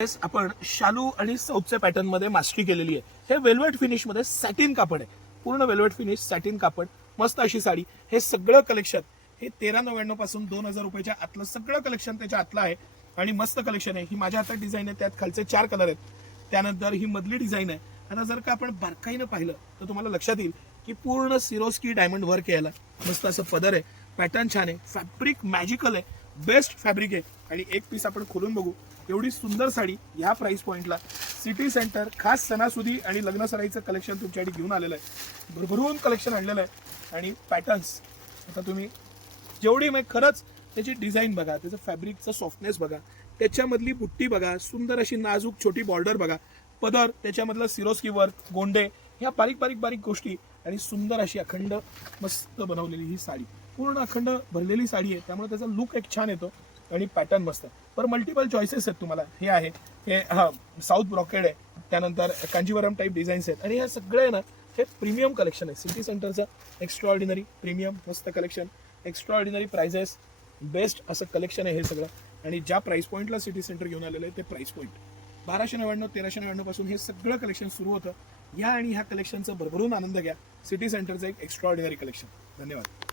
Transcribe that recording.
आपण शालू आणि सौथच्या पॅटर्न मध्ये मास्टरी केलेली आहे. हे वेल्वेट फिनिश मध्ये सॅटिन कापड आहे, पूर्ण वेल्वेट फिनिश सॅटिन कापड, मस्त अशी साडी. हे सगळं कलेक्शन हे 1399 पासून 2000 रुपयाच्या आतलं सगळं कलेक्शन त्याच्या आतलं आहे आणि मस्त कलेक्शन आहे. ही माझ्या हातात डिझाईन आहे, त्यात खालचे 4 कलर आहेत. त्यानंतर ही मधली डिझाईन आहे. आता जर का आपण बारकाईनं पाहिलं तर तुम्हाला लक्षात येईल की पूर्ण सिरोस्की डायमंड वर्क यायला मस्त असं पदर आहे. पॅटर्न छान आहे, फॅब्रिक मॅजिकल आहे, बेस्ट फॅब्रिक आहे. आणि एक पीस आपण खोलून बघू. एवढी सुंदर साडी ह्या प्राइस पॉइंटला सिटी सेंटर खास सणासुदी आणि लग्न सराईचं कलेक्शन तुमच्यासाठी घेऊन आलेलं आहे. भरभरून कलेक्शन आणलेलं आहे. आणि पॅटर्न्स आता तुम्ही जेवढी खरंच त्याची डिझाईन बघा, त्याचं फॅब्रिकचं सॉफ्टनेस बघा, त्याच्यामधली बुट्टी बघा, सुंदर अशी नाजूक छोटी बॉर्डर बघा, पदर, त्याच्यामधलं सिरोस्की वर्क, गोंडे, ह्या बारीक बारीक बारीक गोष्टी आणि सुंदर अशी अखंड मस्त बनवलेली ही साडी. पूर्ण अखंड भरलेली साडी आहे, त्यामुळे त्याचा लुक एक छान येतो आणि पॅटर्न मस्त. पर मल्टिपल चॉईसेस आहेत तुम्हाला. हे आहे हे साऊथ ब्रॉकेड आहे, त्यानंतर कांजीवरम टाईप डिझाईन्स आहेत आणि हे सगळे ना हे प्रीमियम कलेक्शन आहे. सिटी सेंटरचं एक्स्ट्राऑर्डिनरी प्रीमियम मस्त कलेक्शन, एक्स्ट्राऑर्डिनरी प्राइजेस, बेस्ट असं कलेक्शन आहे हे सगळं. आणि ज्या प्राइस पॉईंटला सिटी सेंटर घेऊन आलेलं आहे ते प्राइस पॉईंट 1299 1399 पासून हे सगळं कलेक्शन सुरू होतं. या आणि ह्या कलेक्शनचा भरभरून आनंद घ्या. सिटी सेंटरचं एक एक्स्ट्राऑर्डिनरी कलेक्शन. धन्यवाद.